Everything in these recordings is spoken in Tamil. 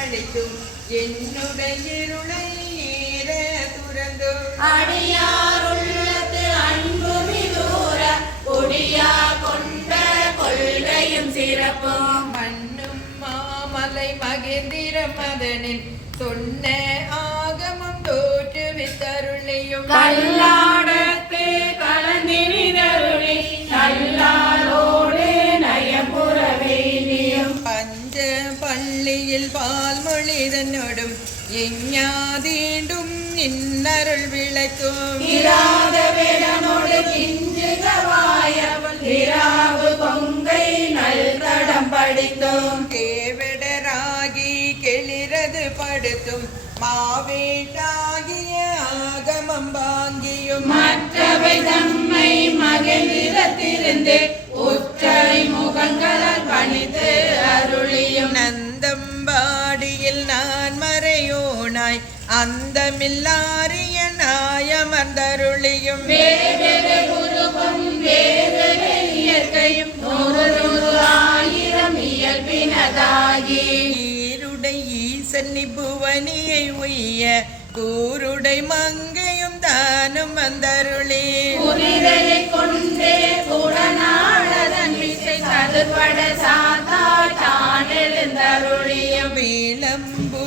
அழித்தும் என்னுடைய இருளை ஏற துறந்தும் அடியார் உள்ளத்து அன்பு மிதூர கொடியா கொண்ட கொள்கையும் சிறப்பும் மண்ணும் மாமலை மகேந்திர மதனில் சொன்ன ஆகமும் தோற்றுவித்தருளையும் கல்லாடத்து கலந்தினிதருளி நல்லாரோடு நயப்புறவேலியும் பஞ்ச பள்ளியில் பால்மொழிதனோடும் எஞ்ஞாதீண்டும் இன்னருள் விளக்கும் இராத வேடனோடு கிஞ்சுகவாயவள் இராவு கொங்கை நல்தடம் படித்தோம் கேவடராகி கெளிரது படுத்தும் மாவேட்டாகிய ஆகமம் வாங்கியும் மற்றவை தம்மை மகிழ்ந்திரத்திலிருந்து உற்றை முகங்களால் பணித்து அருளியும் நந்தம்பாடியில் நான் மறையோனாய் அந்தமில்லாரிய நாயமர்ந்தருளியும் வேறு குருவும் வேறு இயற்கையும் நூறு ஆயிரம் இயல்பினதாகி ஈருடை ஈசன் புவனியை உய்ய கூருடை மங்கையும் தானும் வந்தருளி உரிரையை கொண்டே குடநாளதன் விசை சதுர்பட சாத்தாய் தான் எழுந்தருளியும் வீளம்புத்தூர்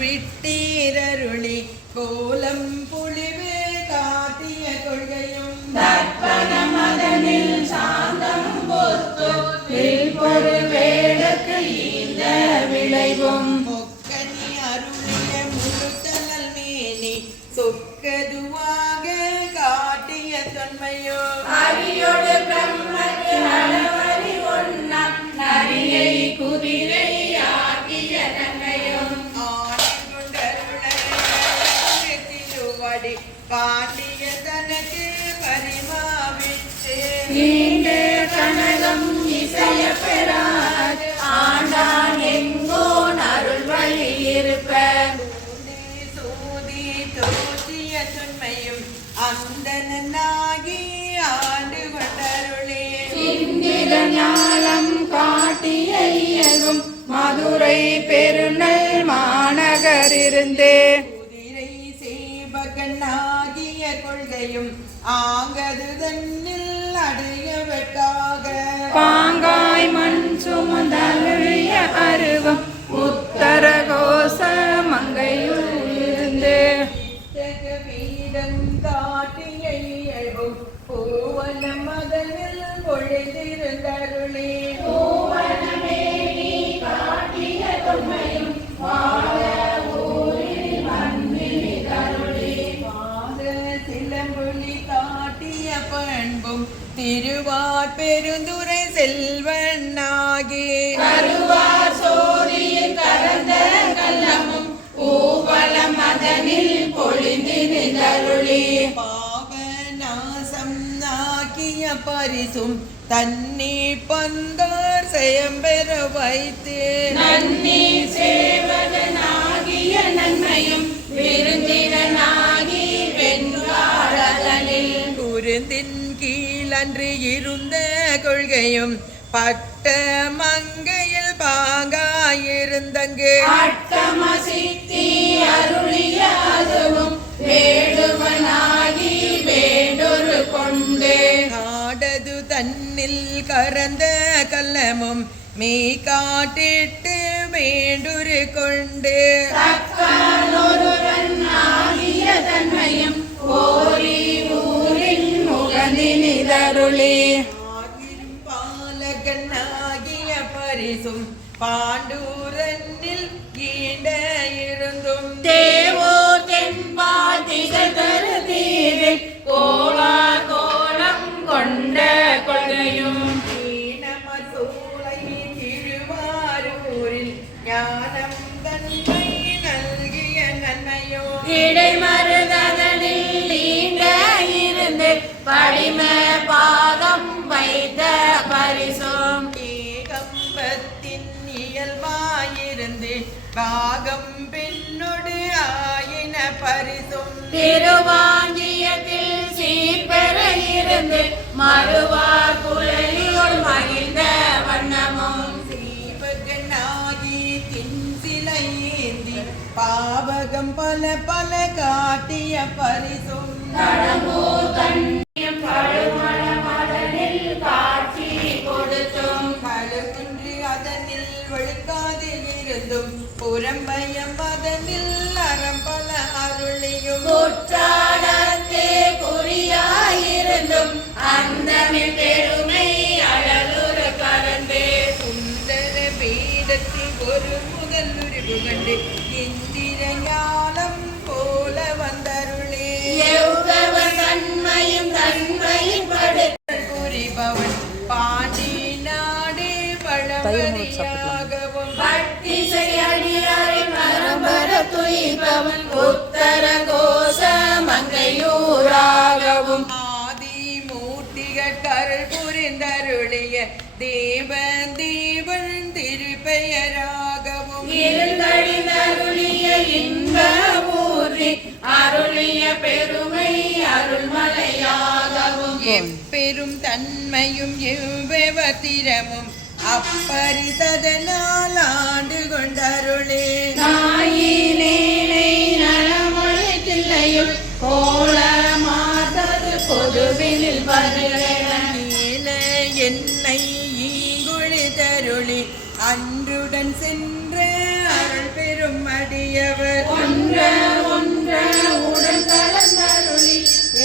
விட்டீரருளி கோலம் புலிவே காட்டிய கொள்கையும் தர்ப்பண மதனில் சாந்தம் பொத்து பொரு வேடக்கு இந்த விளைவும் மொக்கனி அருளிய முழுத்தனல் மேனி சொக்கதுவாக காட்டிய தொன்மையோ அரியோடு பிரம்மக்கு அளவரி ஒன்னாம் நரியை குதிரை ஆகிய தன்னையும் திருவடி பாண்டிய தனக்கு பரிமாவிட்டு நீண்ட கனகம் இசைய பெறாது ஆண்டான் எங்கோன் அருள் வழி இருப்ப சூதி தோற்றிய தொன்மையும் அந்தனாகி ஆண்டு கொண்டருளே இந்திர ஞாலம் காட்டிய இயல்பும் மதுரை பெருநல் மாநகர் இருந்தே குதிரை சேவகனாகிய கொள்கையும் ஆங்கது தன்னில் அடையவற்காக பாங்காய் மண் சுமந்தழுவிய அருவம் உத்தர கோச மங்கையுள் இருந்து வீரம் காட்டிய இயல்பும் பூவன மதனில் பொழுதிருந்தருளே காட்டிய தொன்மையும் சிலம்புலி காட்டிய பண்பும் திருவார் பெருந்துரை செல்வனாகி கருவார் சோழியில் கறந்த கல்லமும் பூவல மதனில் பொழிந்திருந்தருளி பாவநாசம் ஆக்கிய பரிசும் தன்னி பந்தார் செயம்பெற வைத்து நன்னி சேவகனாகிய நன்மையும் விருந்திரனாகி வெண்காடலில் குருந்தின் கீழன்று இருந்த கொள்கையும் பட்ட மங்கையில் பாங்காயிருந்தங்கு அட்டம சித்தி அருளிய அதுவும் வேடுவனாகி வேடொரு கொண்டு காடது தன்னில் கறந்த கல்லமும் மீ காட்டிட்டு வேண்டுரு கொண்டு தக்கனொருவன் ஆகிய தன்மையும் ஓரி ஊரின் முகந்தினிதருளி ஆகிரும் பாலகனாகிய பரிசும் பாண்டூரனில் ஈண்ட இருந்தும் தேவோ தென்பால் திகழ்தரு தீது கோலா கோலம் கொண்ட கொள்கையும் ஈனமசூளையின் திருவாரூரில் ஞானம் தன்மை நல்கிய நன்மையோ இடைமருதனில் ஈண்ட இருந்து படிம பாதம் வைத்த பரிசும் ஏகம்பத்தின் இயல்பாயிருந்து பாகம் பெண்ணொடு ஆயின பரிசும் திருவாஞ்சியத்தில் சீர்பெற இருந்து மறுவார் குழலியோடு மகிழ்ந்த வண்ணமும் சீவகனாகி கிஞ்சிலை ஏந்தி பாவகம் பல பல காட்டிய பரிசும் நடமோ தன்னியம் பழுமண மதனில் காட்சி கொடுத்தும் கழுகுன்று அதனில் ஒழுக்காது இருந்தும் புறம்பயம் அதனில் அறம்பல அருளியும் குற்றாலத்தே குறியாயிருந்தும் அந்தமிழ் பெருமை அழலுறு கலந்தே சுந்தர பீடத்தில் ஒரு முதல் உருவு கண்டு இந்திர ஞானம் போல வந்தருளே எவ்வளவு தன்மையும் தன்மையும் படுத்த புரிபவன் பாண்டி நாடு பழமொழியாகவும் பட்டிசை அடியாரை பரம்பர துய்பவன் உத்தர கோஷ மங்கையூராகவும் ஆதி மூர்த்திகள் கருள் புரிந்தருளிய தேவன் தேவன் திருப்பெயராகவும் இருந்தழிந்தருளிய இன்ப ஊர்தி அருளிய பெருமை அருள்மலையாகவும் எப்பெரும் தன்மையும் எவ்வத்திரமும் அப்பரிசதனால் ஆண்டு கொண்டருளே நாயினேனை நலமொழி தில்லையும் கோல மாதது பொதுவினில் வருகிறேன் நீல என்னை ஈங்குழி தருளி அன்றுடன் சென்ற அருள் பெரும் அடியவர் ஒன்ற ஒன்ற உடன் கலந்தருளி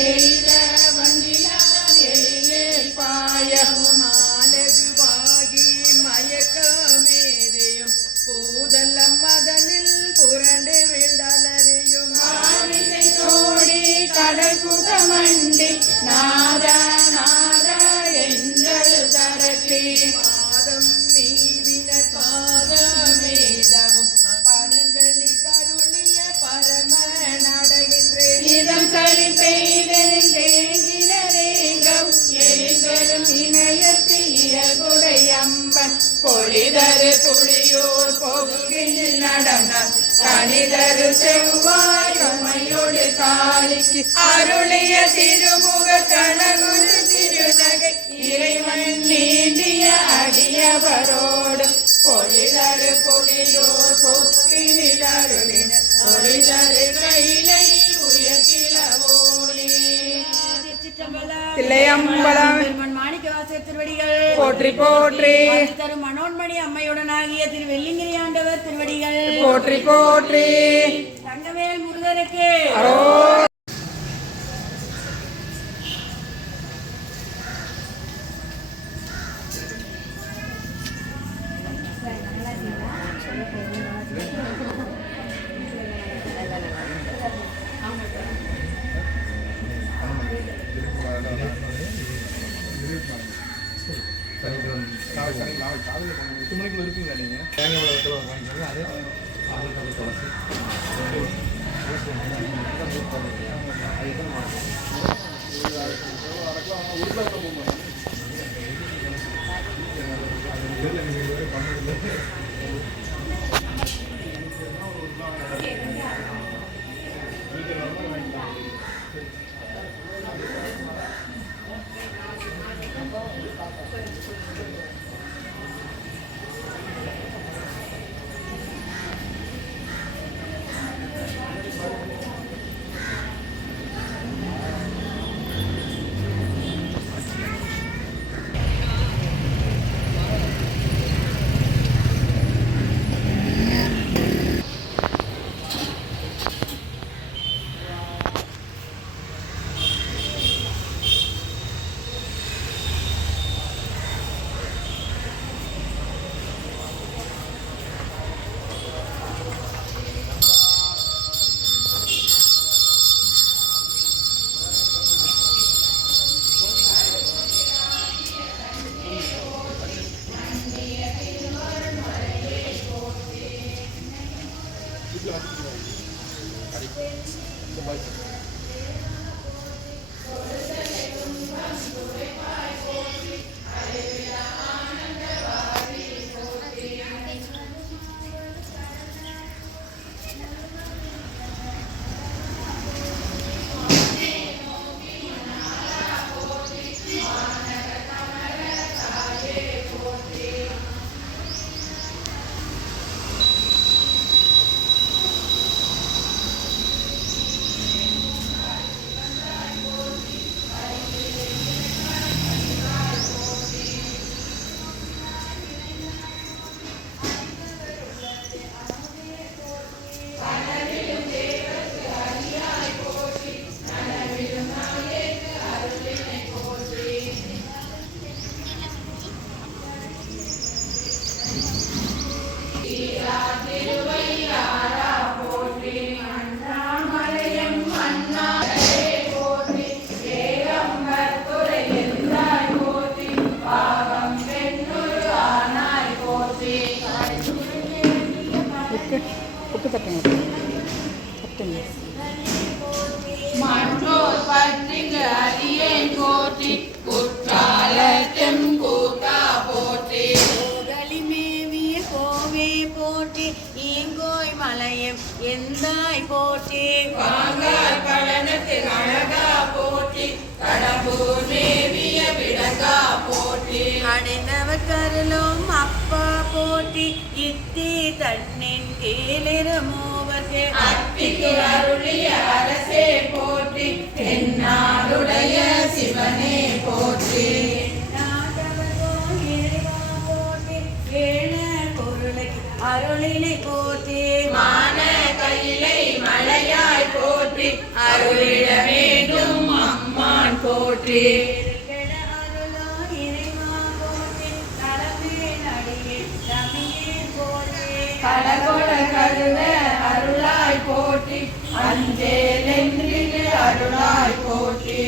எய்த வண்டிலார் எழில் பாயவும் மாலதுவாகி மயக்கமேதையும் பூதல்லம் மதனில் புரண்டு வீழ்ந்தலறியும் ஆவிசை தோடி கடல் புகமண்டி நாதா நாதா என்றது தரத்தி பாதம் மீதினர் பாதமேதவும் பரஞ்சலி கருளிய பரம நடகின்றேன் இதம் களி பெய்தனின் தேங்கினரேங்கம் எரிபெரும் இணையத்து இயல்புடையம்பன் பொழிதரு புலியூர் போகினில் நடந்தார் கணிதரு செவ்வாய் உமையோடு காளிக்கு அருளிய திருமுக கணகுரு திருநகை இறைவன் நீண்டிய அடியவரோடு பொழிதரு புலியூர் போக்கினில் அருளின பொழிதரு கைலை உயர்கிழவோனே தில்லையம்பலம் பெருமன் மாணிக்கவாசகர் திருவடிகள் போற்றி போற்றி தரும் மனோன்மணி அம்மையுடனாகிய திரு வெள்ளிங்கிரி ஆண்டவர் திருவடிகள் போற்றி போற்றி தங்கவேல் முருகருக்கு அரோ புக்கு தட்டுங்க தட்டுங்க. மற்றோர் பற்றிக்கு அடியேன் போற்றி குற்றாலத்தெம் கூத்தா போற்றி மேவிய கோவே போற்றி ஈங்கோய் மலையம் எந்தாய் போற்றி வாங்கார் பழனத்தில் அழகா போற்றி கடம்பூர் மேவிய விடங்கா போற்றி அடைந்தவர் கருளும் அப்பா போற்றி இத்தி தன்னின் கீழிரு மூவர்க்கு அத்திக்கு அருளிய அரசே போற்றி தென்னாடுடைய சிவனே போற்றி அருளினை போற்றி மான கையிலை மலையாய் போற்றி அருளிட வேண்டும் அம்மான் போற்றி கலகொட கருத அருளாய் போற்றி அஞ்சேலென்று அருளாய் போற்றி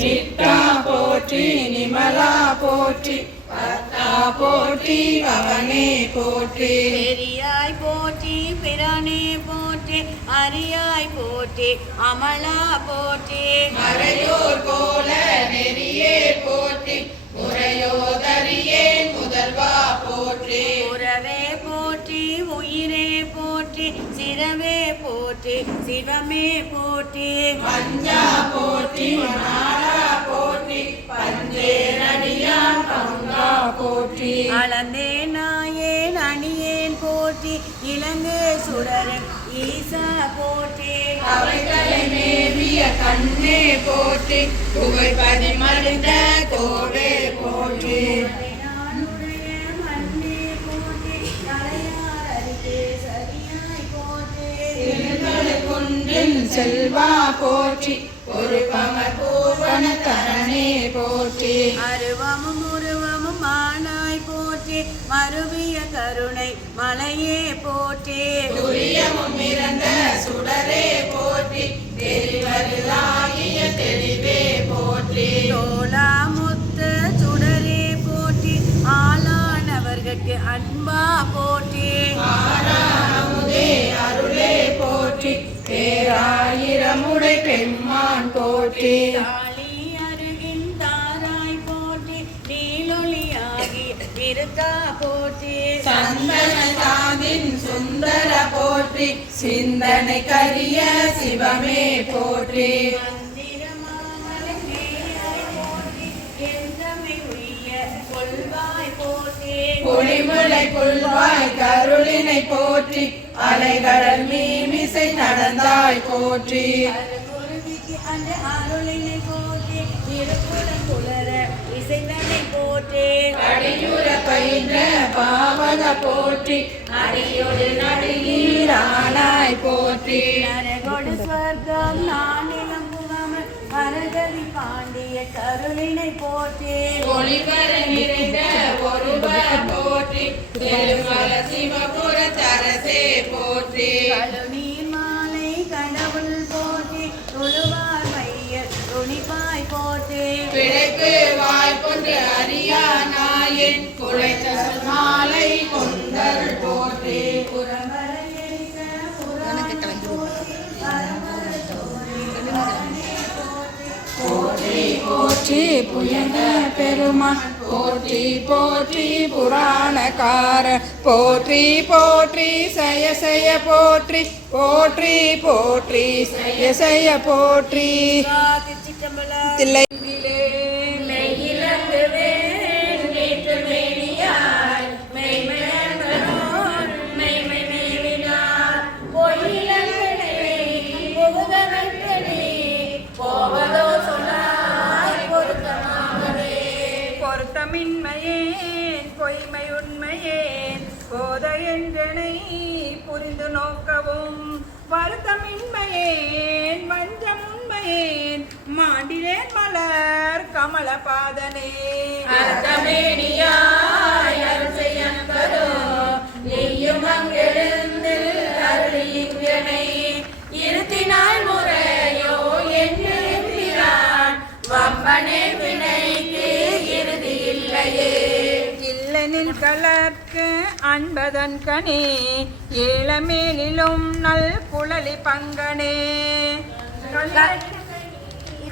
நித்தா போற்றி நிமலா போற்றி பத்தா போற்றி பவனே போற்றி பெரியாய் போற்றி பிரானே போற்றி அரியாய் போற்றி அமலா போற்றி மறையோர் போல நெறியே போற்றி முறையோதரியே முதல்வா போற்றி உறவே போற்றி உயிரே போற்றி சிரவே போற்றி சிவமே போற்றி பஞ்சா போற்றி நாடா போற்றி பஞ்சேரடியான் பங்கா போற்றி அளந்தே நாயேன் அணியேன் போற்றி இலங்கை சுடரன் ஈசா போற்றி அவைகளை மேவிய கண்ணே போற்றி புகைப்பதி மறிந்த கோவே போற்றி நானுடைய மண்ணே போற்றி தலையார் அருகே சரியாய் போற்றி குன்றின் செல்வா போற்றி ஒரு பமர் பூவன தரணே போற்றி அருவமும் உருவமும் மானாய் போற்றி மருவிய கருணை மலையே போற்றி துரியமும் இறந்த சுடரே போற்றி தெரிவருளாகிய தெளிவே போற்றி தோளாமுத்து சுடரே போற்றி ஆளானவர்கட்கு அன்பா போற்றி ஆறாமுதே அருளே போற்றி பேராயிரமுடை பெம்மான் போற்றி தாளி அருகின் தாராய் போற்றி நீலொளியாகி விருத்தா போற்றி சந்தன சாதின் சுந்தர போற்றி சிந்தனை கரிய சிவமே போற்றி மந்திரமாமலை மேயாய் போற்றி எந்தமை உய்ய கொள்வாய் போற்றி பொழிமுலை புல்வாய் கருளினை போற்றி அலைகடல் மீமிசை நடந்தாய் போற்றி அருள்குருவிக்கு அந்த அருளினை போற்றி திருக்குறள் குளர இசைத்தனை போற்றி அடியுற பயின்ற பாவக போற்றி அடியொடு நடுநீரானாய் போற்றி நரகொடு ஸ்வர்க்கம் நானிலம் புகாமல் பரகதி பாண்டிய கருளினை போற்றி ஒளிவர நிறைந்த ஒருவ போற்றி திருமல சிவபுர தரசே போற்றி கழுநீர் மாலை கடவுள் போற்றி தொழுவார் மையர் துணிப்பாய் போற்றி பிழைக்கு வாய்ப்பொன்று அறியா நாயன் குழைத்த மாலை கொண்டல் போற்றி புறம்பர எரித்த புறானை போற்றி பரமர தோழி போற்றி போற்றி புயங்க பெருமான் போற்றி போற்றி புராணக்கார போற்றி போற்றி சய சய போற்றி போற்றி போற்றி சய சய போற்றி திருச்சிற்றம்பலம் தில்லை பொருத்தமின்மையேன் பொய்மை உண்மையேன் போதையென்றனை புரிந்து நோக்கவும் வருத்தமின்மையேன் வஞ்சம் உண்மையேன் மாண்டிலேன் மலர் கமல பாதனே அர்த்தமேனியாய் அருள் செய்யப்பதோ நீயும் அங்கெழுந்து அருளியின்றனை இருத்தினாய் முறையோ என்று எம்பிரான் வம்பனே வினைக்கு நின் கலர்க்கு அன்பதன் கனி ஏழமேலிலும் நல் குழலி பங்கனே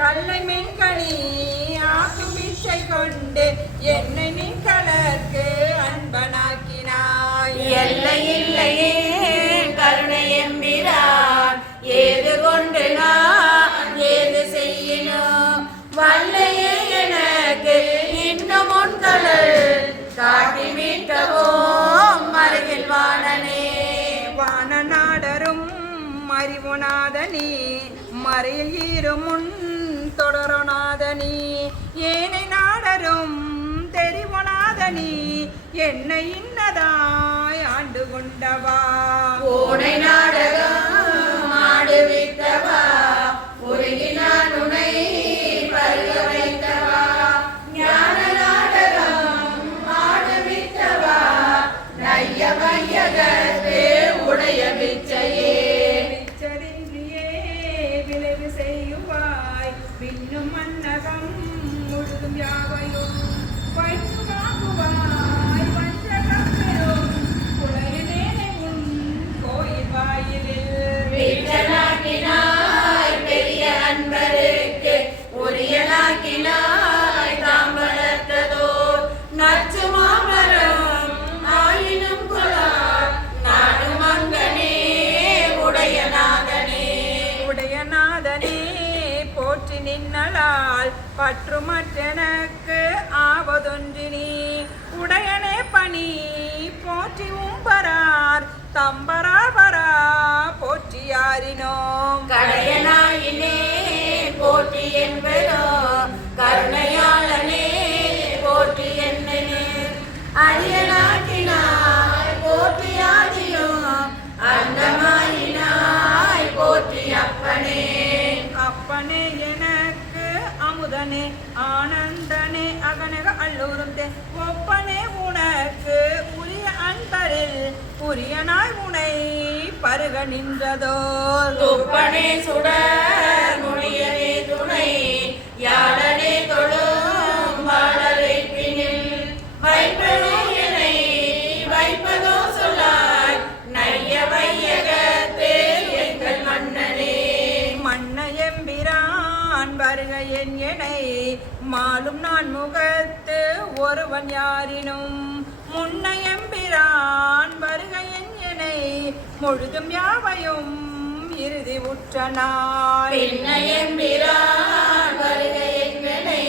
கல்லை மின்கனி ஆக்கும் பிச்சை கொண்டு என்னை நின் கலர்க்கு அன்பனாக்கினாய். எல்லை இல்லையே கருணை எம்பிரான் ஏது கொண்டு நான் ஏது செய்யணும் வல்லையே எனக்கு இன்னும் உன்களல் காட்டி மீட்டவோ மருகில் வாணனே. வானநாடரும் அறிவுநாதனி மறையில் ஈருமுன் தொடருநாதனி ஏனை நாடரும் தெரிவுநாதனி என்னை இன்னதாய் ஆண்டு கொண்டவா. ஓனை நாடகம் ஆடுவித்தவா உருகினான் உனை பருக வைத்தவா ஞான நாடகம் ஆடுவித்தவா நைய மையகத்தே உடைய பிச்சையே. பிச்சரின்றியே விளைவு செய்யுவாய் பின்னும் மன்னகம் முழுதும் யாவையும் வைத்து வாங்குவாய் வஞ்சகம் பெறும் புலையனேனை உன் கோயில் வாயிலில். வீட்டனாக்கினாய் பெரிய அன்பருக்கு உரியனாக்கினாய் தாம் வளர்த்ததோ நச்சு மாமரம் ஆயினும் குலார் நாடும் அங்கனே உடையநாதனே. உடையநாதனே போற்றி நின்னலால் பற்றுமற்றெனக்கு ஆவதொன்றினி உடையனே பணி போற்றி உம்பரார் தம்பராவரா போற்றி யாரினோம். கடையனாயினே போற்றி என்பதோ கருணையாளனே போற்றி என்னனே அரியனாக்கினாய் போற்றி ஆதியும் அந்தமாயினாய் போற்றி அப்பனே. அப்பனே எனக்கு அமுதனே ஆனந்தனே அகனக அல்லூரும் தே ஒப்பனே உனக்கு உரிய அன்பரில் உரியனாய் உனை பருக நின்றதோர். துப்பனே சுடர் முடியவே துணை யாழனே தொழும் வாழலை பின்னில் வைப்பதோ என்னை வைப்பதோ சொல்லாய் நைய வையகத்தே எங்கள் மன்னனே. மன்ன எம்பிரான் வருக என் எனை மாலும் நான் முகத்து ஒருவன் யாரினும் முன்ன எம்பிரான் வருக என் எனை முழுதும் யாவையும் இறுதி உற்றனாய். பின்னையம்பிரான் வருக என்மனை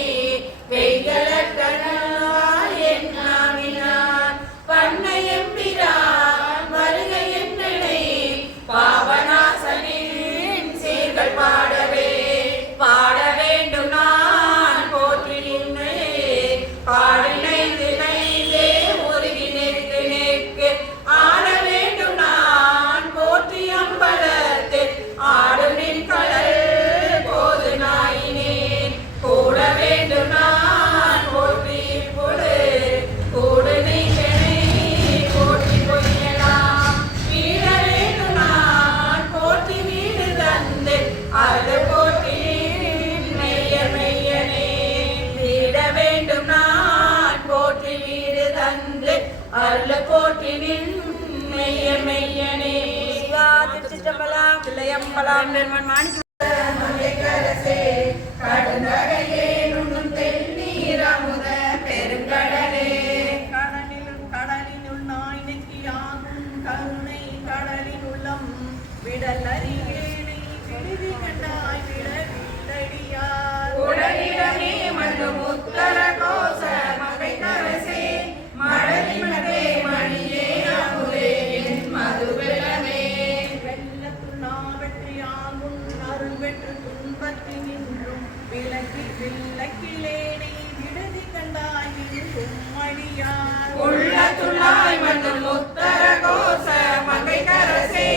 வெய்களற்கனாய் என் நாவினான் பண்ணையம்பிரான் வருக என்னை பாவநாசனின் சீர்கள் பாடவே பாட வேண்டும் நான் போற்றி நின்னை பாடினை தினைந்தே உருகி நெக்கு நெக்கு ஆட வேண்டும் நான் போற்றி அம்பலத்து ஆடும் நின் கடல் போது நாயினேன் கூட வேண்டும் நான் போற்றி இப்பொழு கூடு நீங்கனை போற்றி பொய்யலாம் வீட வேண்டும் நான் போற்றி வீடு தந்து அது போற்றி மெய்ய மெய்யனே. வீட வேண்டும் நான் போற்றி வீடு தந்து அருள் போற்றி நின் மெய்ய மெய்யனே. திருச்சிற்றம்பலம் தில்லையம்பலம் பெருமான் மாணிக்க மலைக்கரசே கடுந்தகையே நுண்ணும் தென்னீர் அமுத பெருங்கடலே. கடலில் கடலினுள் நாய் நெக்கியாகும் கருணை கடலின் உள்ளம் விடல் அறிவேனை விடுதி கண்டாய் விடவில்லடியார். உடலிடமே மண்ணு முத்தர கோச மலைக்கரசே மழலிமதே மணியே அமுதே என் மதுவெள்ளமே. வெள்ளத்துள் நாவற்றியாகும் அருள் பெற்று துன்பத்தி நின்றும் விலக்கி வில்லக்கிலேனை விடுதி கண்டாய் விழும் அடியார். உள்ளத்துள்ளாய் மண்ணு முத்தர கோச மலைக்கரசே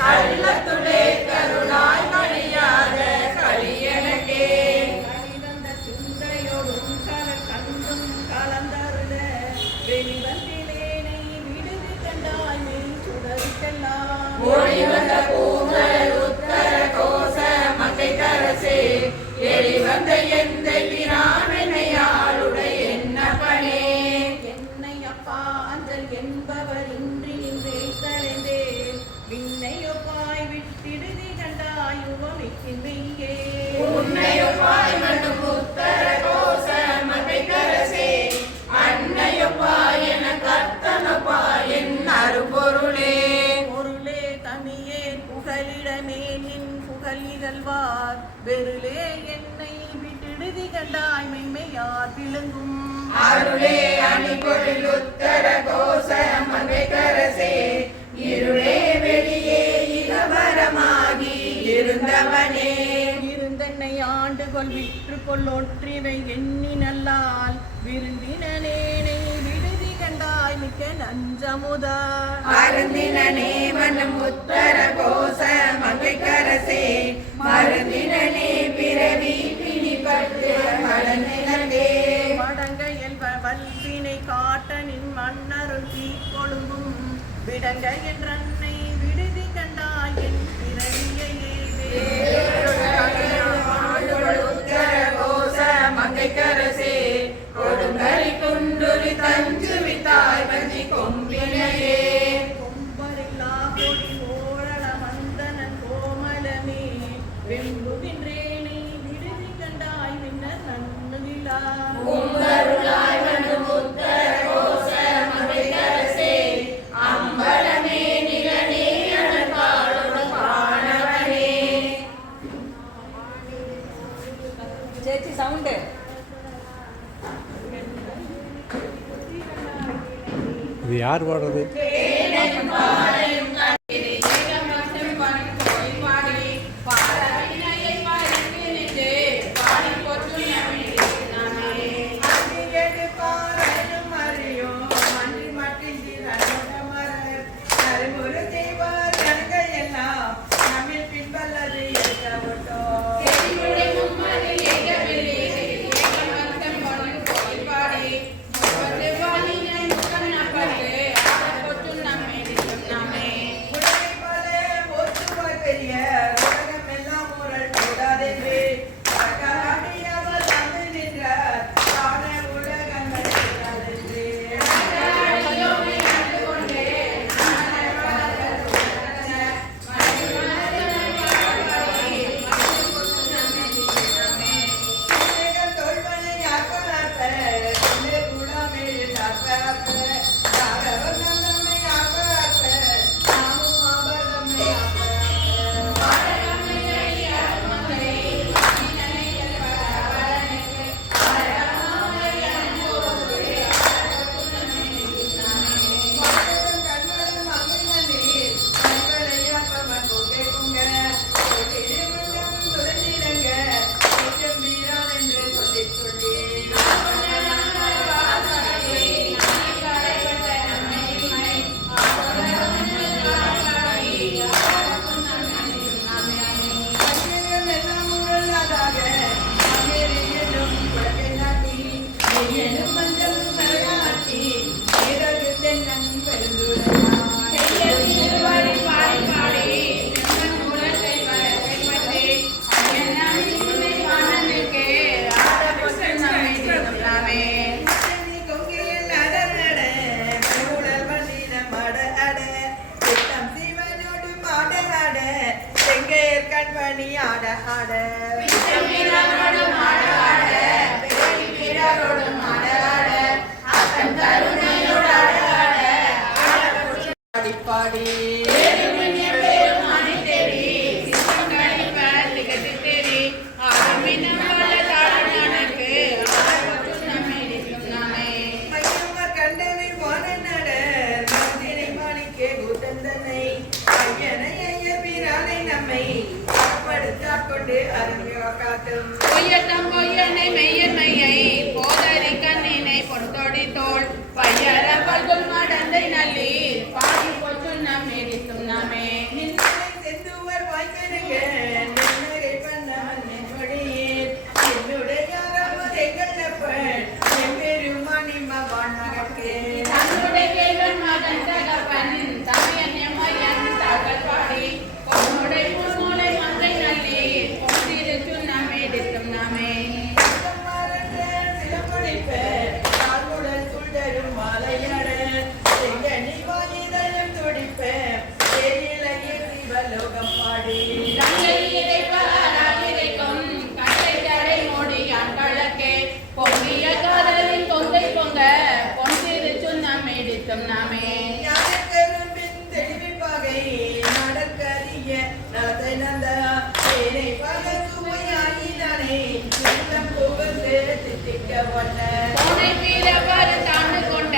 கள்ளத்துளே கருணாய் கழியாத கழியனக்கே. கலிவந்த சிந்தையோடும் கலர் கண்டும் கலந்தருள வெளிவந்திலேனை விடுதி கண்டாய் மெய் சுடருக்கெல்லாம். ஒளிவந்த பூங்கல் உத்தர கோச மலைக்கரசே எளிவந்த எந்த பிரானனையாளுடைய என்ன பணே. என்னை அப்பா கண்டாய் மெய்மையார் விளங்கும் அருளே அணிபொழில் உத்தர கோச மங்கைக்கரசே இருளே வெளியே இகவரமாகி இருந்தவனே இருந்தன்னை ஆண்டுகொள் விற்று கொள்ளொற்றிவை எண்ணி நல்லால் விருந்தினனே விடுதி கண்டாய் மிக்க நஞ்சமுதா அருந்தினனே மனம் உத்தர கோச மங்கைக்கரசே மருந்தினே பிறவி பிணிப்பட்டு மடநிலந்தே வடங்கையில் வல்வினை காட்ட நின் மன்னருள் தீ கொழுங்கும் விடங்க என்றன்னை விடுதி கண்டாய் என் பிறவியை உத்தர கோச மங்கைக்கரசே கொடுங்கரி குண்டுரி தஞ்சு வித்தாய் வஞ்சி கொம்பினையே கொம்பரில்லா கொடி ஓரள மந்தனன் கோமலமே வெம்புகின்றேனை விடுதி கண்டாய் பின்னர் நன்னுவிழா உங்கருளாய் வந்து உத்தர கோச மங்கைக்கரசே அம்பலமே நிலனே அனகாளுடன் பாணவனே சேச்சி சவுண்டு இது யார் பாடுறது? தேனையும் பாலையும் கண்டிரு ஏகமட்டும் பணிப்போய் பாடி பாலவினையை பாடித்து நின்று பாடி போற்று நமிழே அந்தியது பாறையும் அறியும் மன்றி மட்டின் திறனமரர் கருமுரு தேவர் கண்கள் எல்லாம் நம்மில் பின்பல்லது இருக்கவட்டோ செடிமுடை மும்மது ஏகவெளி ஏகமட்டும் பணிப்போய் பாடி முப்பது வாணினை முக்கண்ணப்பட்டு ஆட போற்று நமிழிக்கும் நாமே உலகை பல போற்றுவாய் பெரிய உலகம் எல்லாம் முரள் கூடாதென்று அவர் தந்து நின்றார் ஆன உலகங்கள் கூடாதென்று அயோமை கண்டு கொண்டே உலகம் தோல்வனை யாப்பனார்த்த கொண்டே கூடாமல் யாப்பார்த்த யாரவர் நம்மை யாப்பார்த்த நாமும் அவர் நம்மை யாப்பார்த்த மகனும் கண்களும் அமிழ்ந்தே கண்களை அப்பமன் போகே பொங்க திருமணம் துறந்திடங்க கொஞ்சம் வீரான் என்று சொல்லிச் சொல்லி கண்ணியம் எல்லாம் உருளாதாக அமெரிக்கனும் குழந்தை நாட்டி எனும் மஞ்சள் மலையாட்டி பிறகு தென்னன் பெருந்துரையாய் நீ கொங்கியில் அடநட மூடல் வண்டினம் அட அட சித்தம் சிவனோடு மாட ஆட செங்கையர் கண்பணி ஆட ஆட பாடி மையம்மர் கண்டனை போன நட மந்திரை மாணிக்கே கூட்டந்தனை ஐயனை ஐய பிரானை நம்மை அகப்படுத்தாக் கொண்டு அருமையா காட்டும் பொய்யட்டம் பொய்யனை மெய்யன் மெய்யை போதறி கண்ணினை பொறுத்தோடி தோள் பையர பல்குல் மடந்தை நல்லீர் பாடி போற்று நம்மிடித்தும் நாமே நின்னை செந்துவர் வாய்க்கருங்க நின்னரை பண்ணவன் நெஞ்சொடியேன் என்னுடைய அரவர் எங்கள்ளப்பன் எம்பெருமானி மகான் மகக்கே தன்னுடைய கேள்வன் மகன் தகப்பன் தமையன் எம்மையன் தாக்கல் பாடி பொன்னுடை முன்முனை மங்கை நல்லீர் பொன்றிருச்சு நம்மிடித்தும் நாமே சிலப்படிப்ப கால்முடல் சுடரும் மாலையட செங்கனி வாயிதழும் துடிப்ப தேயிலையே சிவலோகம் பாடி தங்கை இறைப்பலாராகிரைக்கும் கட்டை தடை மூடி அன்களக்கே பொங்கிய காதலின் தொந்தை பொங்க பொன்றிருச்சு நம்மிடித்தும் நாமே ஞானக்கரும்பின் தெளிவிப்பகை நடக்கரிய நாதை நந்தா தேனை பல சுவையாயினானே உள்ளம் புகுந்து தித்திக்க வந்த போனை வீரவர் தாண்டு கொண்ட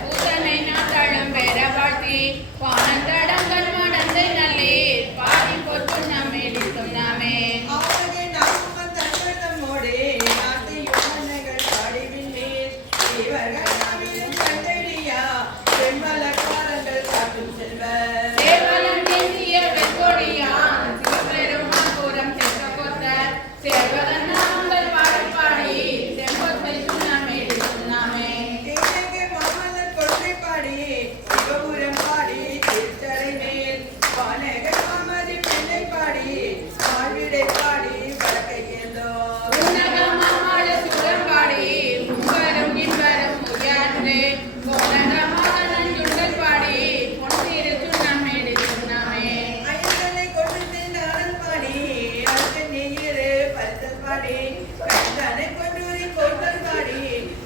பூசனை நாட்டாளும் பெற வாழ்த்தி பானந்தடங்கள் மடந்தை நல்லீர் பாடி போற்று நம்மேடிக்கும் நாமே அவரே நாம தங்கள் நம்மோடே நாட்டையும் மன்னர்கள் பாடிவில்லேன் இவர்கள் நாவிலும் கண்டறியா செம்மலக்காரங்கள் காட்டும் செல்வர் சேவலம் தேசிய வெண்கொடியான் சிவபெருமாபுரம் சென்ற கொத்த சேர்வதன் நாங்கள் பாடி பாடி செம்பொத்தை சுண்ணாமேடி சுண்ணாமே தேவகே மாமல்லர் கொன்றை பாடி சிவபுரம் பாடி திருத்தலை மேல் வானகர் மாமதி பெண்ணை பாடி வாழ்விடை பாடி வழக்கை கேந்தோம் உன்னதமாமல சுரம்பாடி உங்கரும் இன்பரும் உயர்ந்தே கோலகமாக நஞ்சுண்டல் பாடி பொன்சிறு சுண்ணாமேடி சுண்ணாமே ஐயனை கொண்டு நாடன் பாடி அடுத்த நெய்யிரு பரிசல் பாடி கண்டனை கொண்டூரி கொண்டல் பாடி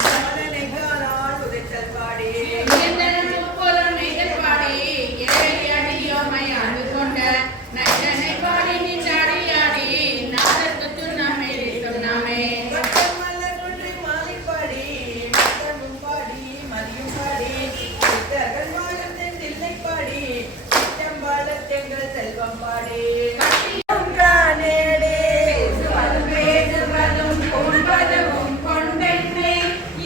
நாடனை காலால் உதைத்தல் பாடி எந்தனம் முப்போலம் மெய்தல் பாடி ஏழை அடியோமை ஆண்டு கொண்ட நைதனை பாடி நின்றடியாடி நாதற்கு சுண்ணாமேடி சுண்ணாமே மல்லர் கொன்றை மாலை பாடி மக்களும் பாடி மதியும் பாடி சித்தர்கள் வாழும் தென்தில்லை பாடி சித்தம்பாளர் தெங்கள் செல்வம் பாடி காணேடே பேசுவதும் கொள்வதும் கொண்டென்னை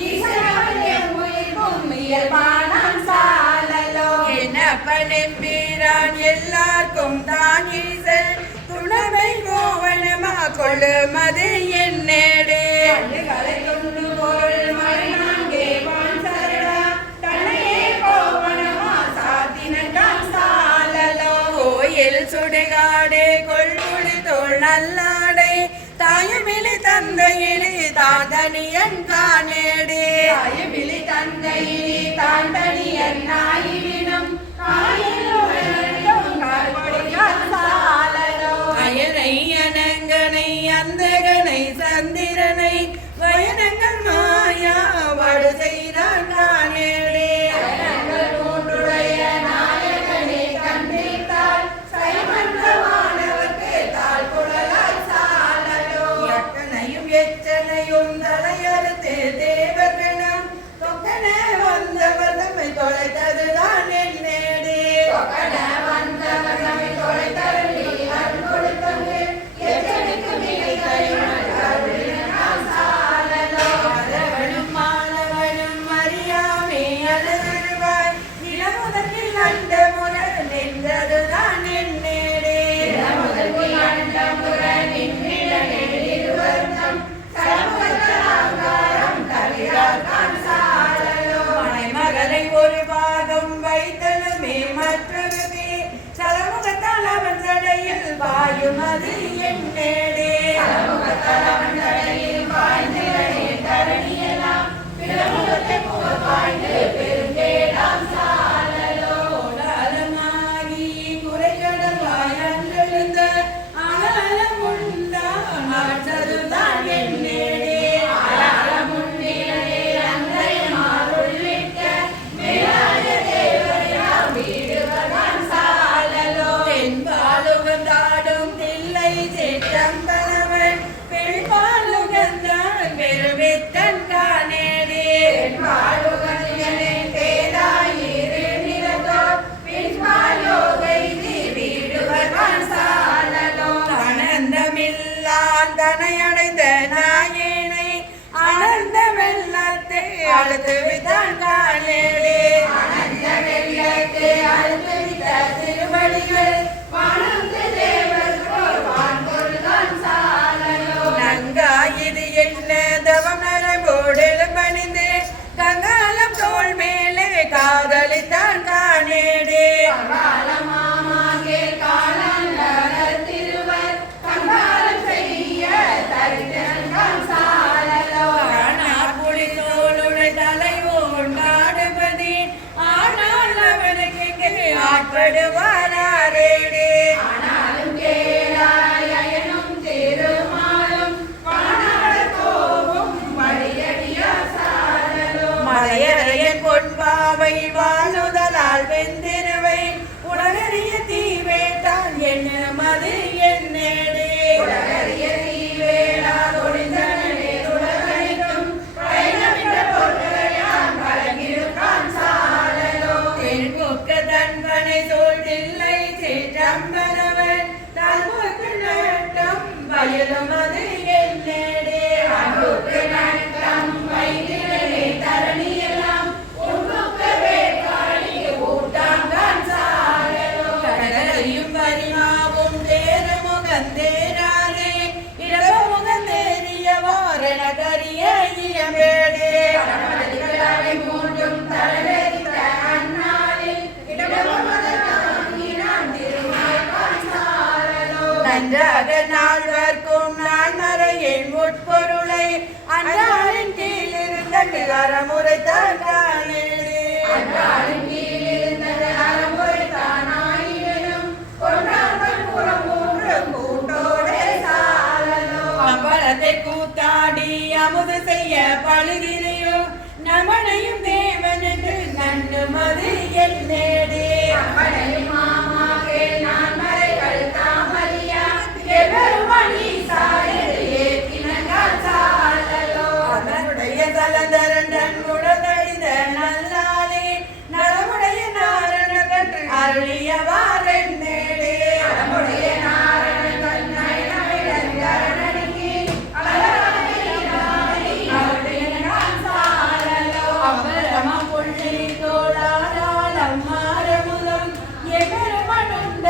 ஈசனவன் உயிர்க்கும் இயல்பானான் சாலலோ என்னப்பனின் வீரான் எல்லாருக்கும் தான் ஈசன் துணவை கோவனமா கொள்ளுமது என்னேடே கண்ணுகளை கொண்டு பொருள் மறைநாங்கே வான் சரடா தன்னையே கோவணமா சாத்தினன் சாலலோ கோயில் சுடுகாடே கொள்முடி தோல் நல்லாடை தாயமிழி தந்தையிலே தாந்தனியன் காணேடே தாயமிழி தந்தையிலே தாண்டனியன் நாயினும் சாலலோ அயனை அனங்கனை அந்தகனை சந்திரனை வயனங்கள் மாயா வடு செய்தான் காணேடே மூன்றுடைய நாயகனே கண்டித்தால் சைமன்றமானவர்க்கு தாழ் குழலாய் சாலலோ எத்தனையும் எத்தனையும் தலையறுத்து தேவகணம் தொக்கன வந்தவர் தம்மை தொலைத்ததுதான் என்னேடே கொக்கன வந்தவர் நம்மை தொலைத்தருளி அருள் கொடுத்தது எச்சனுக்கு மிகை கழிவுகள் அருளினான் சாலலோ அரவனும் மாணவனும் அறியாமே அழுவாய் நிலமுதலில் அந்த முறை நின்றதுதான் என்னேடே முதல் அண்டமுடன் இருவரும் சமூகத்தாங்காரம் தவிரான் சாலலோ மனைமகளை ஒரு பாகம் வைத்தலுமே மற்றொருதே சலமுகத்தால் அவன் சடையில் பாயும் அது என்னேடே சமூகத்தால் அவன் தடையில் பாய்ந்திரனே தரணியெல்லாம் பிறமுகத்தை புகழ் பாய்ந்து பெருங்கேடாம் சாலலோ கோலாலமாகி குறைகடலாய் அன்றெழுந்த ஆழம் உண்டான் அவற்றதுதான் என்னேடே முன்னிலே அன்றையமாருள் விட்ட மேலாய தேவரையாம் வீடுவதான் சாலலோ தென்பாலுகந்தாடும் தில்லை சிற்றம்பலவன் பெண்பாலுகந்தான் பெருமித்தன் காணேடே வாழ்வுகளிலே பேதாயிரு நிலத்தோர் பின்பாலோகைதி வீடுவதான் சாலலோ ஆனந்தமில்லான் தனையடைந்த நாயேனை ஆனந்த வெள்ளத்தை அழுத்து வித்தான் காணேடே ஆனந்த வெள்ளத்தை அழுத்து விட்ட திருவடிகள் வானந்து தேவர்கோர் வான்பொருள்தான் சாலலோ நன்காயிது என்ன தவம் நரம்போடு பணிந்து கங்காலம் தோள் மேலே காதலித்தான் காணேடே காலமாமாகே காலந்தரர் திருவர் கங்காலம் செய்ய தரித்தன் சாலலோ புலி தோளுடை தலை கொண்டாடுபதி ஆனால் அவனுக்கு ஆட்படுவாரேடே ஆனாலும் கேளாயனும் திருமாலும் காணாத கோவும் மடியடியா சாலலோ மலையறையன் பொன்பாவை வாழுதலால் வெந்திருவை உலகறிய தீவேட்டான் என்ன மது என்னேடே உலகறிய தீவேளா தொழிந்தனே உலகனைக்கும் நன்றாக நால்வர்க்கும் நான் மறையின் உட்பொருளை அன்றாளின் கீழ் இருந்த அறமுறை தானே அம்பலத்தை கூத்தாடி அமுது செய்ய பழுகிறையோ நமனையும் தேவன் என்று நன்று மது என்னேடே அவனுடைய தலந்தரண்டன் குடதழிந்த நல்லாலே நலமுடைய நாரண கன்று அருளியவாறன் நேடே நம்முடைய நாரணன் தன்னை அம்பரமா பொள்ளை தோளானால் அம்மாரமுதம் எபெருமனுண்ட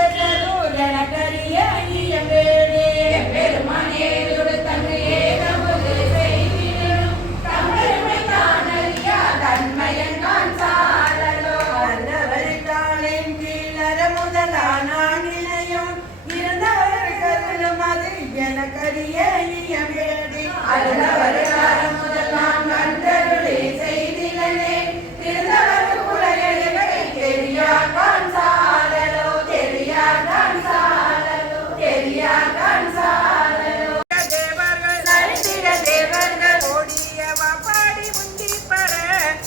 எனக்கரிய ஐயவேடே பெருமானேருடு தன்னையே நமது செய்திடும் தமிழமை தானறியா தன்மையன் நான் சாரலோ அன்னவரித்தாளின் கீழற முதலானான் இணையும் இருந்தவர்களும் அது எனக்கரிய ஐயவேடே அருளவர்கள் முதல் நான் கண்டருளே செய்திலனே திருந்தவர் குலையவை தெரியா கான் சாரலோ தெரியா கான் சாரலோ தெரியா கான் சாரலோ தேவர்கள் சரித்திர தேவர்கள் ஓடிய வாப்பாடி உந்தி பர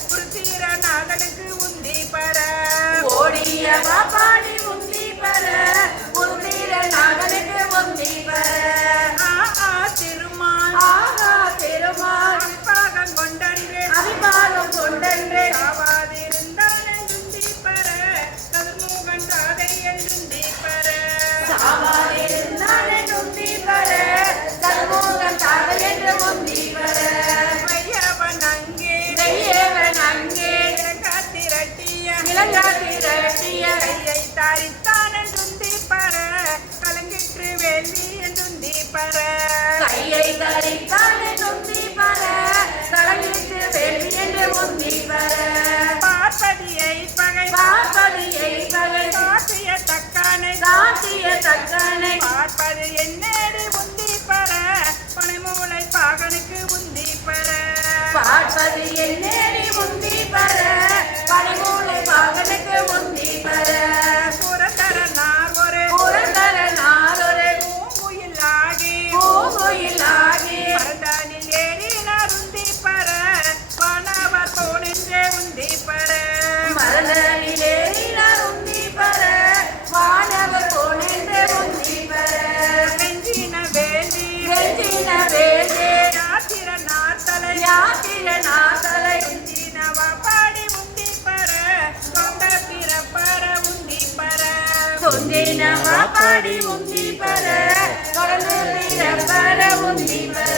புருத்தீர நாதனுக்கு உந்தி பர ஓடிய வாப்பாடி உந்தி பர புருத்தீர நாதனுக்கு உந்தி பர திருமால் அபிபாகம் கொண்டன்றே சாவாதிருந்தான் என்றுந்தி பர கதிர்மூகன் தாதை என்றுந்தி பர சாவாதிருந்தான் என்றுந்தி பர கதிர்மூகன் தாதை என்று முந்தி பர மையவன் அங்கே இலங்காத்திரட்டிய கையை தாரித்தான் என்றுந்தி பர கலங்கிற்று வேள்வி என்றுந்தி பர கையை தாரித்தான் என்றுந்தி பர கலங்கிற்று வேள்வி என்று முந்தி பர பார்ப்பதியை பகை காட்டிய தக்கானை பார்ப்பது என்னேடி உந்தி பர பனைமூளை பாகனுக்கு உந்தி பர பார்ப்பது என்னேடி உந்தி பர பனைமூளை பாகனுக்கு உந்தி பர புறந்தர நார் ஒரு பூங்குயிலாகி மரதானில் ஏறினார் உந்தி பர வானவர் போனின்றே உந்தி பர மரதானில் ஏறினார் உந்தி பர வானவர் போனின்றே உந்தி பர வெஞ்சின வேண்டி யாத்திர நாத்தலை உந்தின வாப்பாடி உந்தி பர கொண்ட பிறப்பர உந்தி பர கொண்டின வாப்பாடி உந்தி பர கொண்டு பிறப்பர உந்தி பர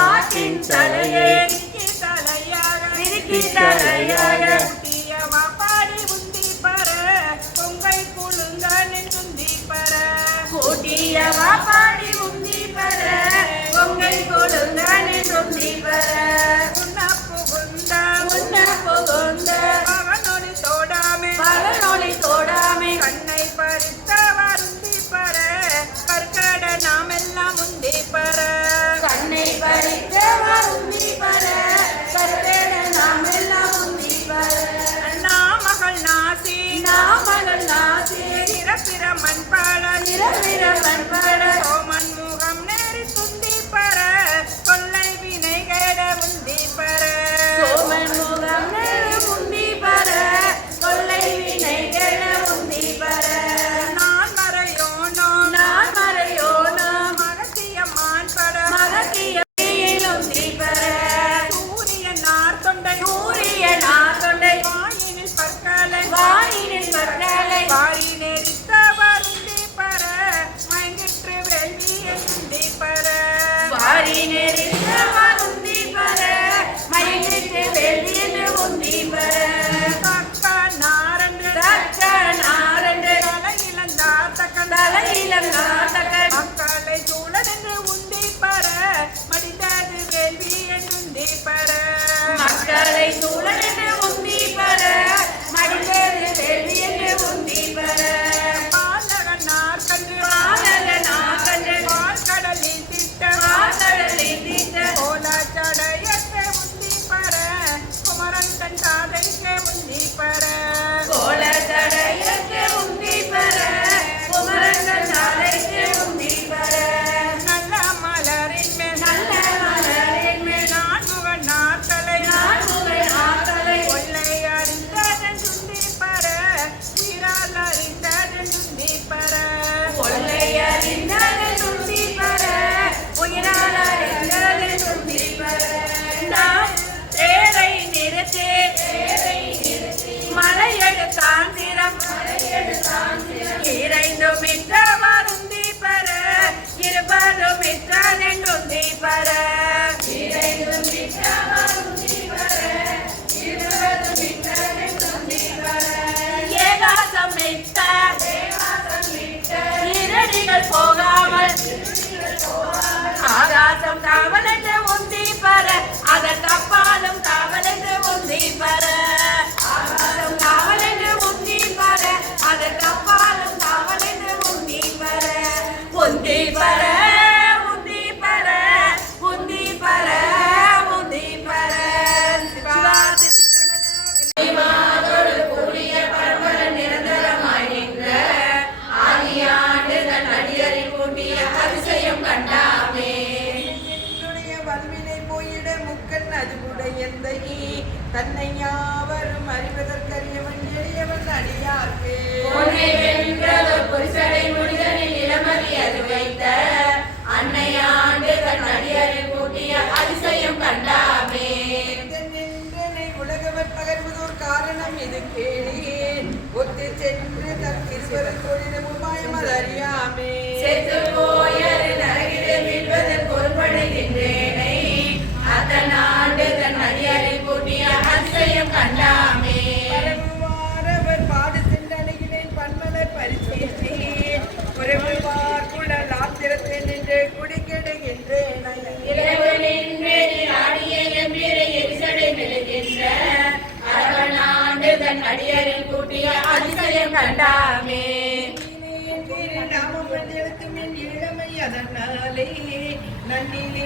ஆட்டின் தலையை விரிக்கி தலையாக ஊட்டிய வாப்பாடி உந்தி பர பொங்கை குழுங்க நின்றுந்தி பர கூட்டிய வாப்பாடி உந்தி பர பொங்கை குழுங்க நின்றுந்தி பர உண்ண புகுந்த அவனொளி தோடாமே கண்ணை பறித்தவர் உந்தி பர கற்கட நாமெல்லாம் உந்தி பர கண்ணை பறித்தவர் உந்தி பர கற்கட நாமெல்லாம் உந்தி பர நாமகள் நாசி நிரப்பிர மண்பாட சோமன் முகம் நேரி துந்தி பர கொள்ளை வினை கேட உந்தி பர சோமன் முகம் நேரு உந்தி பர கொள்ளை வினை கேட உந்தி பர நான் மறையோனோ மகத்திய மான்பட உந்தி பர சூரிய நார் தொண்டை வாயினில் பற்களை வாரி நெறித்தவர் உந்தி பர மயங்கிற்று வேள்வி உந்தி பர வாரி நெறித்தவர் உந்தி பர மயங்கிற்று வேள்வி என்று உந்தி பர தக்க நாரண்டு தலையிலந்தாத்தக்கன் மக்களை சூழதென்று உந்தி பர மடிந்தது வேள்வி என்று உந்தி பர மக்களை சூழதென்று உந்தி பர மடிந்தது வேள்வி என்று உந்தி பர பாலகன் நாற்கண்டு பெற ஏகாசம் விட்ட இரடிகள் போகாமல் ஆகாசம் காவலென்று உந்தி பெற அதற்கப்பாலும் காவலென்று உந்தி பெற ஆகாசம் காவலென்று உந்தி பெற அதற்கப்பாலும் காவலென்று உந்தி பெற உந்தி பெற உந்தி பெற உந்தி பெற உந்தி பெற சிவாதோடு கூடிய பரம்பர நிரந்தரமாய் நின்ற ஆகியாண்டு தன் அடியரில் கூட்டிய அதிசயம் கண்டாமே என்னுடைய வல்வினை போயிட முக்கன் அதுவுடையந்தை தன்னை யாவரும் அறிவதற்கரியவன் எளியவன் அடியார்க்கு பொன்னை வென்றதொரு புரிசடை முடிதனில் இளமதி அது வைத்த அன்னையாண்டு தன் அடியரில் கூட்டிய அதிசயம் கண்டாமே நின்றனை உலகவர் பகர்வதோர் காரணம் இது கேளீர் ஒத்து சென்று தன் இருவரை தொழிலும் உபாயம் அது அறியாமே செத்து போயர் நரகிலே மீள்வதற்கு பொறுப்படுகின்றேனை அத்தனாண்டு தன் அடியரில் கூட்டிய அதிசயம் கண்டாமே பரவுவாரவர் பாடு சென்றடைகிறேன் பன்மலர் பரிசேற்றேன் உறவுவார் குழல் ஆத்திரத்தை நின்று குடிக்கெடுகின்றேன் இரவு நின்றே ஆடிய எம்பிரை எரிசடை மெழுகின்ற அரவணாண்டு தன் அடியரில் கூட்டிய அதிசயம் கண்டாமே நாமம் இளமை அதனாலே நன்னிலே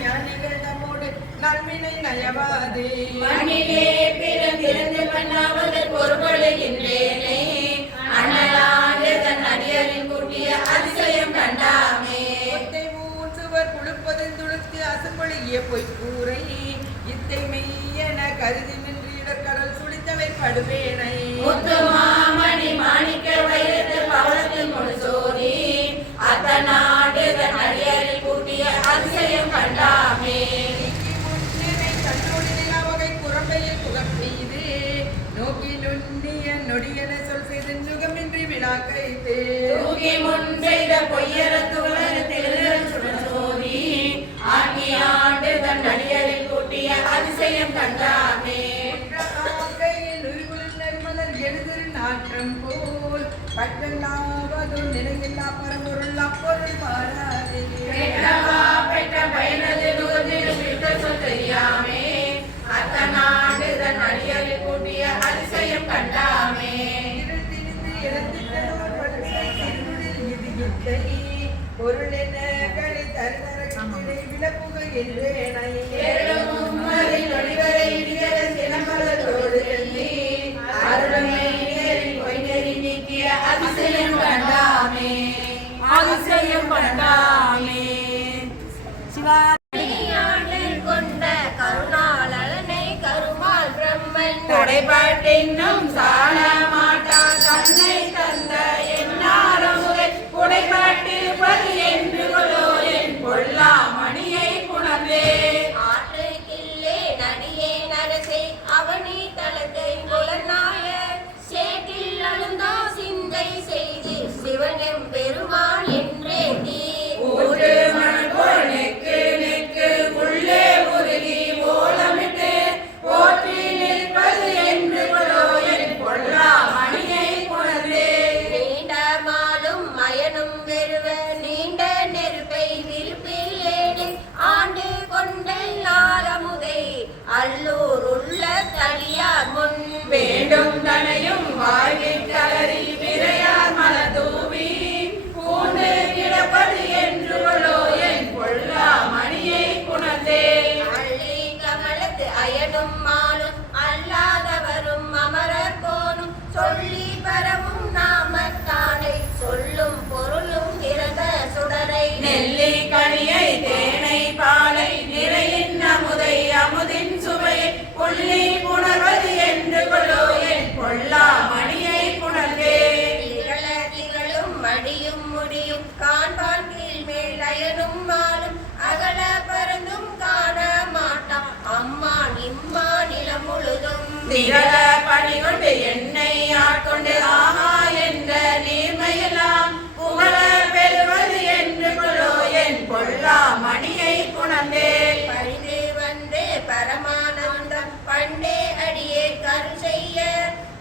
ஞானிகள் நம்மோடு நன்மினை நயவாதே மண்ணிலே பிறந்திருந்து பண்ணாவதற்கு பொறுப்படுகின்றேனே அண்ணலாண்டு தன் அடியரில் கூட்டிய அதிசயம் கண்டாமே ஒத்தை ஊற்றுவர் குழுப்பதன் துளுத்து அசம்பொழிய பொய்க்கூரை இத்தை மெய்யென கருதி நின்று இடர்கடல் சுழித்தவை படுவேனை முத்துமாமணி மாணிக்க வைரத்து பவளத்தில் முழுசோதி அத்தனாண்டு தன் அடியரில் கூட்டிய அதிசயம் கண்டாமே கண்ணோடி நிலாவகை குரம்பையில் புகப்பெய்து நோக்கி நுண்ணிய நொடியன சொல் செய்து சுகமின்றி விழா கைத்து தூக்கி முன் செய்த பொய்யரத்துவரு திருநெல்வேலி ஆகியாண்டு தன் அடியரில் கூட்டிய அதிசயம் கண்டாமே எழுதிரு நாற்றம் போல் பட்டல்லாவதும் நிலையில்லா பரம்பொருள் அப்பொருள் பாராதே பெற்றவா பெற்ற பயனது நூறு விட்ட சொல் தெரியாமே அத்தனாண்டு தன் அடியரில் கூட்டிய அதிசயம் கண்டாமே திணிந்து எழுந்திட்டதோர் படுகை திருமுடில் இது இத்தை பொருள் என்ன களை தருதரக்கினை விளப்புக என்றேனை ஏழும் மதில் ஒளிவரை இடியர சிலம்பலத்தோடு எண்ணி அருளமை நேரி பொய் நெறி நீக்கிய அதிசயம் கண்டாமே அதிசயம் கண்டாமே சிவா கொண்ட கருணாளனை கருமால் பிரம்மன் கொடைபாட்டின்னும் சாண மாட்டா தன்னை தந்த என்னாரமுதை கொடைபாட்டிருப்பது என்று கொலோ என் பொல்லா மணியை புணர்ந்தே ஆற்றுக்கில்லே நடியே நரசே அவனி தளத்தை புலனாய சேற்றில் அழுந்தோ சிந்தை செய்து சிவனம் பெருமான் என்றே நீ ஊற்று மணல் போல் நெக்கு நெக்கு உள்ளே உருகி ஓலமிட்டு போற்றி நிற்பது என்று கொலோ என் பொல்லா மணியை புணர்ந்தே நீண்ட மாலும் மயனும் வெறுவ நீண்ட நெருப்பை விருப்பில் ஏடு ஆண்டு கொண்டெல்லாரமுதை அல்லூர் உள்ள தடியார் முன் வேண்டும் தனையும் வாழ்வில் கலரி விரையார் மலர் தூவி பூண்டு கிடப்பது என்று கொலோ என் பொல்லா மணியை புணர்ந்தே அள்ளி கமலத்து அயனும் மாலும் அல்லாதவரும் அமரர் கோனும் சொல்லி பரவும் நாமத்தானை சொல்லும் பொருளும் நிறந்த சுடரை நெல்லி கனியை தேனை பாலை நிறையின் அமுதை அமுதின் சுவையை கொல்லி புணர்வது என்று கொலோ என் பொல்லா மணியை புணர்ந்தே திகழ திகழும் மடியும் முடியும் காண்பான் கீழ் மேல் அயனும் மாலும் அகல பறந்தும் காண மாட்டான் அம்மான் இம்மான் நிலம் முழுதும் திகழ பணி கொண்டு என்னை ஆட்கொண்டு ஆஹா என்ற நீர்மையெல்லாம் புகழ பெறுவது என்று கொலோ என் பொல்லா மணியை புணர்ந்தே பரிந்து வந்து பரமானந்தம் பண்டே அடியே கரு செய்ய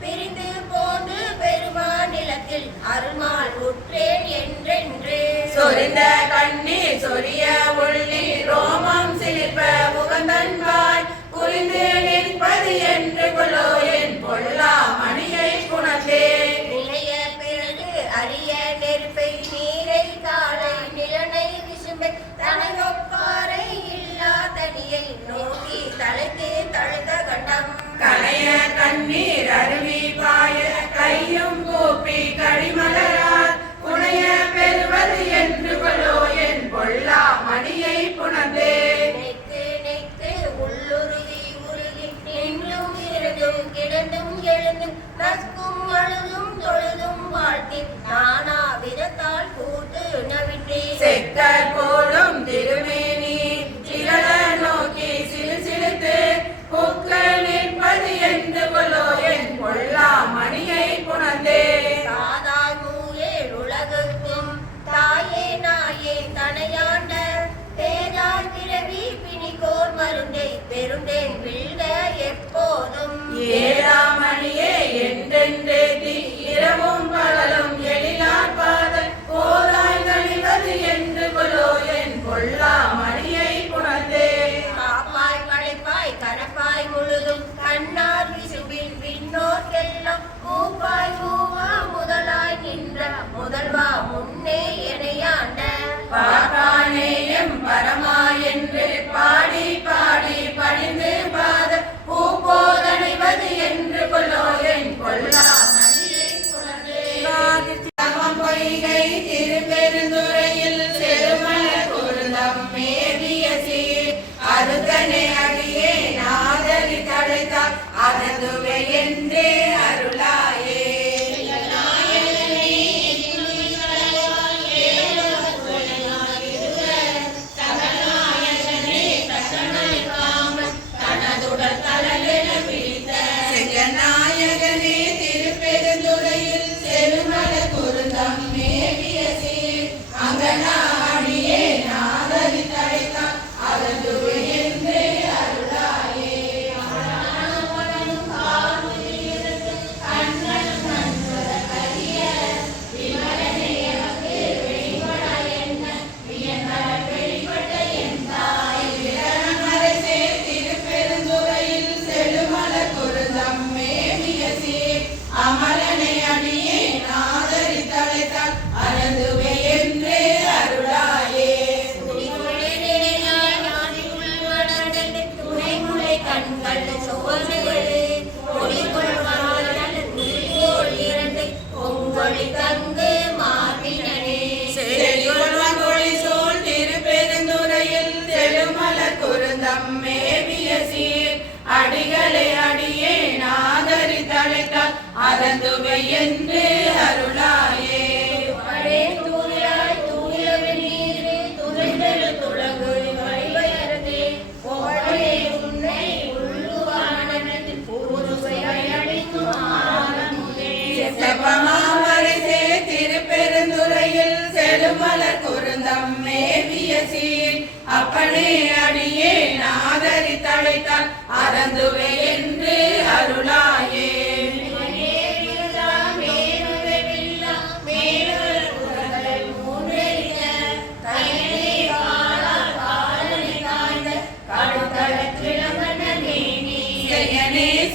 பிரிந்து போந்து பெருமாநிலத்தில் அருள்மால் உற்றேன் என்றென்று சொரிந்த கண்ணீர் சொரிய உள்ளி ரோமம் சிலிர்ப்ப முகந்தன்பாய் புரிந்து நிற்பது என்று கொள்ளோ என் பொல்லா மணியை புணர்ந்தே நிலைய பிறகு அரிய நெருப்பை நீரை தாளை நிலனை விசும்பை தனையொப்பாறை இல்லா தனியை நோக்கி தலைத்து தழுத கண்டம் கனைய கண்ணீர் அருவி பாய கையும் கூப்பி கடிமலரால் புனைய பெறுவது என்று கொள்ளோ என் பொல்லா மணியை புணர்ந்தே நெக்கு நெக்கு உள்ளுருகி உருகி நின்றும் இருந்தும் கிடந்தும் எழுந்தும் நஸ்கும் அழுதும் தொழுதும் வாழ்த்தி நானா விதத்தால் கூத்து நவிற்றி செக்க போலும் திருமேனி சிலர நோக்கி சிலு சிலுத்து புக்க நிற்பது என்று கொள்ளோ என் பொல்லா மணியை புணர்ந்தே சாதாய் மூலே உலகுக்கும் தாயே நாயே தனையாண்ட தேதாய் பிறவி பிணிகோர் மருந்தை பெருந்தேன் வில்க எப்போதும் ஏழாமணியே என்றென்றேத்தி இரவும் பகலும் எழிலார் பாதல் போதாய் கழிவது என்று கொள்ளோ என் பொல்லா மணியை புணர்ந்தே காப்பாய் களைப்பாய் கரப்பாய் முழுதும் கண்ணார் விசும்பின் விண்ணோர்க்கெல்லாம் மூப்பாய் மூவா முதலாய் நின்ற முதல்வா முன்னே எனையாண்ட பாபானேயம் பரமா என்று பாடி பாடி பணிந்து பாத பூப்போதனைவது என்று கொள்ளோ என் கொல்லா மணியை புணர்ந்தே பொய்கை திருப்பெருந்துறையில் செருமல குருந்தம் மேவிய சீர் அருகனே அடியே நாதரி தழைத்தால் அததுவை என்றே அருளாயே நாயகனே திருப்பெருந்துறையில் செருமல குருந்தம் மேவிய சீர் அங்கனாடியே நாதரி தழைத்தால் அததுவை என்றே அருளாயே திருப்பெருந்துறையில் செழுமல குருந்தம் மேவிய சீர் அமலனை அடியே நாதரி தழைத்தால் அறந்துவை என்றே அருளாயே துணைமுலை கண்கள் சுவர்கள் ஒளிகொள் இரண்டு பொங்கொழி தங்கு மார்பினே செழிகொழி சூழ் திருப்பெருந்துறையில் செழுமல குருந்தம் மேவிய சீர் அடிகளை அடியே நாதரி தழைத்தால் அறந்துவை என்று அருளாயே தூயாய் தூய நீரே துறைந்தெழு துளங்கு வழிவயர்ந்தே புகழே உன்னை உள்ளுவானத்தில் பூருவை அடிக்கும் ஆனந்தே செப்பமாமரிசே திருப்பெருந்துறையில் செழுமல குருந்தம் மேவிய சீர் அப்பனே அடியே நாதரி தழைத்தால் அறந்துவை என்று அருளாயே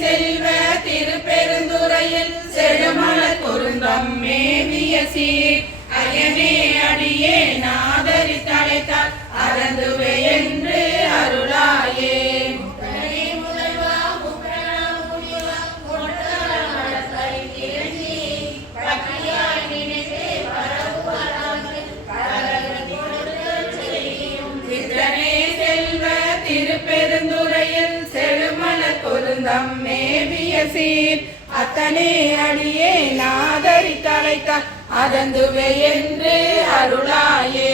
செல்வ திருப்பெருந்துறையில் செழுமல குருந்தம் மேவிய சீர் அயனே அடியே நாதரி தழைத்தால் அறந்துவை என்று அருளாயே திருப்பெருந்துறையில் செழுமல குருந்தம் மேவிய சீர் அத்தனே அடியே நாதரி தழைத்தால் அதந்துவை என்று அருளாயே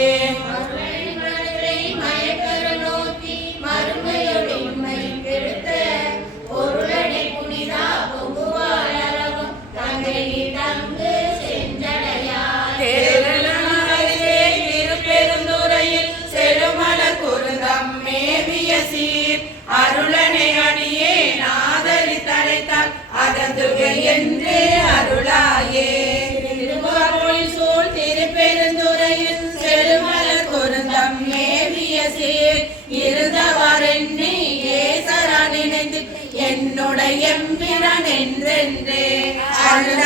திருப்பெருந்துறையில் செழுமல குருந்தம் தாயே திருவாரூரில் சூழ் திருப்பெருந்துறையில் செழுமலர் குருந்தம் மேவிய சீர் இருந்தவரெண்ணி ஏசரா நினைந்து என்னுடைய எம்பிரன் என்றென்றே அழுத